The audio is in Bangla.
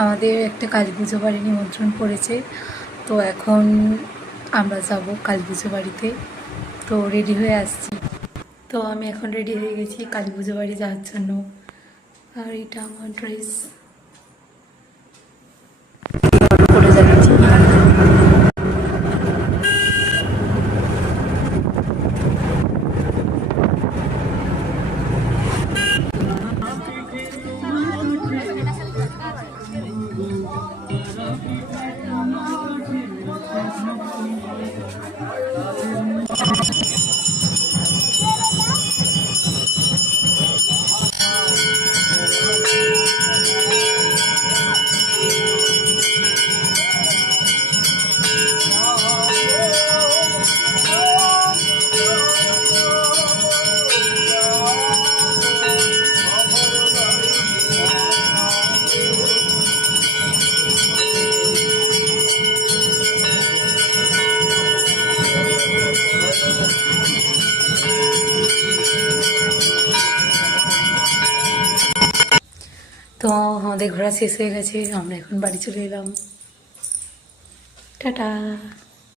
আমাদের একটা কালী পুজো বাড়ি নিমন্ত্রণ পড়েছে, তো এখন আমরা যাব কালী পুজো বাড়িতে। তো রেডি হয়ে আসছি। তো আমি এখন রেডি হয়ে গেছি কালী পুজো বাড়ি যাওয়ার জন্য। আর এটা আমার ড্রেস পরে যাচ্ছি। তো আমাদের ঘোরা শেষ হয়ে গেছে, আমরা এখন বাড়ি চলে এলাম। টাটা।